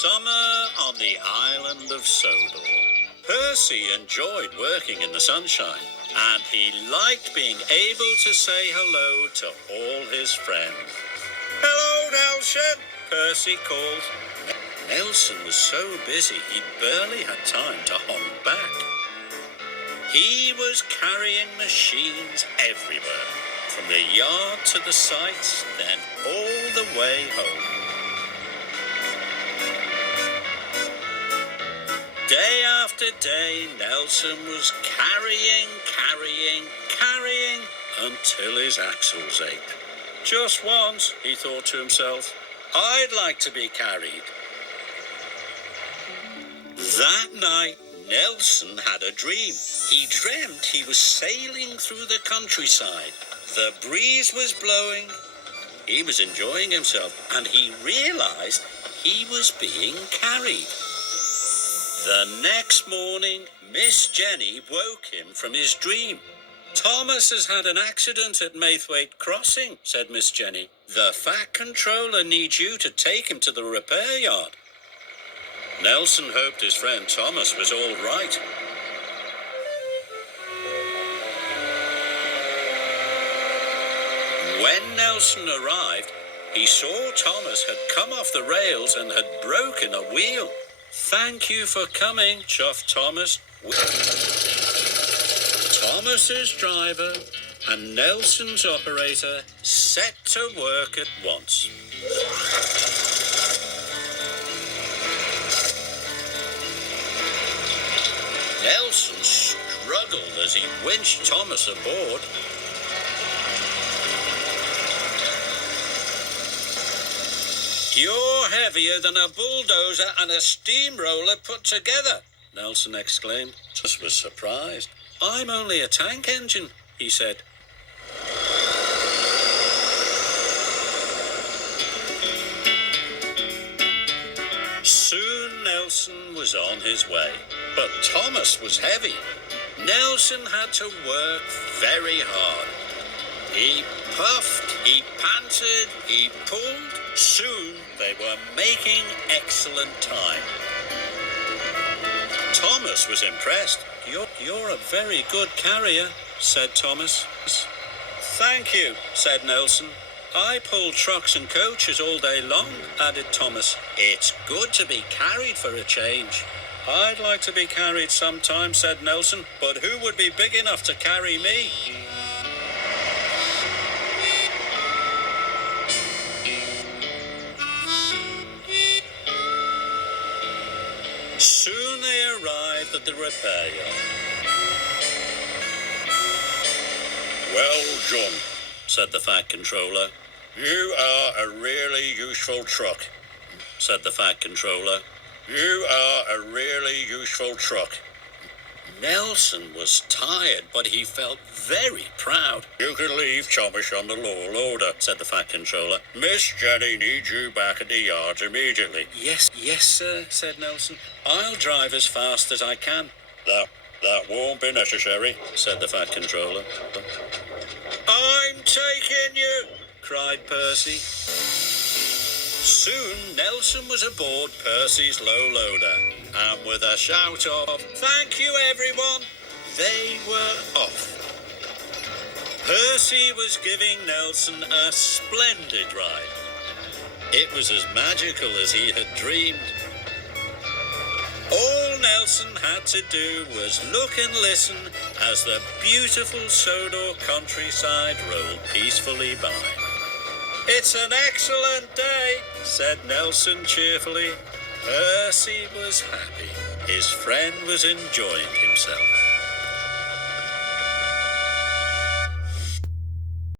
Summer on the island of Sodor. Percy enjoyed working in the sunshine, and he liked being able to say hello to all his friends. "Hello, Nelson," Percy called. Nelson was so busy he barely had time to honk back. He was carrying machines everywhere, from the yard to the sites, then all the way home. Day after day, Nelson was carrying until his axles ached. Just once, he thought to himself, I'd like to be carried. That night, Nelson had a dream. He dreamt he was sailing through the countryside. The breeze was blowing. He was enjoying himself, and he realized he was being carried. The next morning, Miss Jenny woke him from his dream. "Thomas has had an accident at Maythwaite Crossing," said Miss Jenny. "The Fat Controller needs you to take him to the repair yard." Nelson hoped his friend Thomas was all right. When Nelson arrived, he saw Thomas had come off the rails and had broken a wheel. "Thank you for coming," chuffed Thomas. Thomas's driver and Nelson's operator set to work at once. Nelson struggled as he winched Thomas aboard. "You're heavier than a bulldozer and a steamroller put together," Nelson exclaimed. Thomas was surprised. "I'm only a tank engine," he said. Soon Nelson was on his way, but Thomas was heavy. Nelson had to work very hard. He puffed, he panted, he pulled. Soon they were making excellent time. Thomas was impressed. You're a very good carrier," said Thomas. "Thank you," said Nelson. "I pull trucks and coaches all day long," added Thomas. "It's good to be carried for a change." "I'd like to be carried sometime," said Nelson, "but who would be big enough to carry me?" Soon they arrived at the repair yard. "Well done," said the Fat Controller. "You are a really useful truck," said the Fat Controller. "You are a really useful truck." Nelson was tired, but he felt very proud. "You can leave Thomas on the lower loader," said the Fat Controller. "Miss Jenny needs you back at the yards immediately." Yes, sir," said Nelson. "I'll drive as fast as I can." That won't be necessary," said the Fat Controller. "I'm taking you," cried Percy. Soon Nelson was aboard Percy's low loader, and with a shout of "Thank you, everyone," they were off. Percy was giving Nelson a splendid ride. It was as magical as he had dreamed. All Nelson had to do was look and listen as the beautiful Sodor countryside rolled peacefully by. "It's an excellent day," said Nelson cheerfully. Percy was happy. His friend was enjoying himself.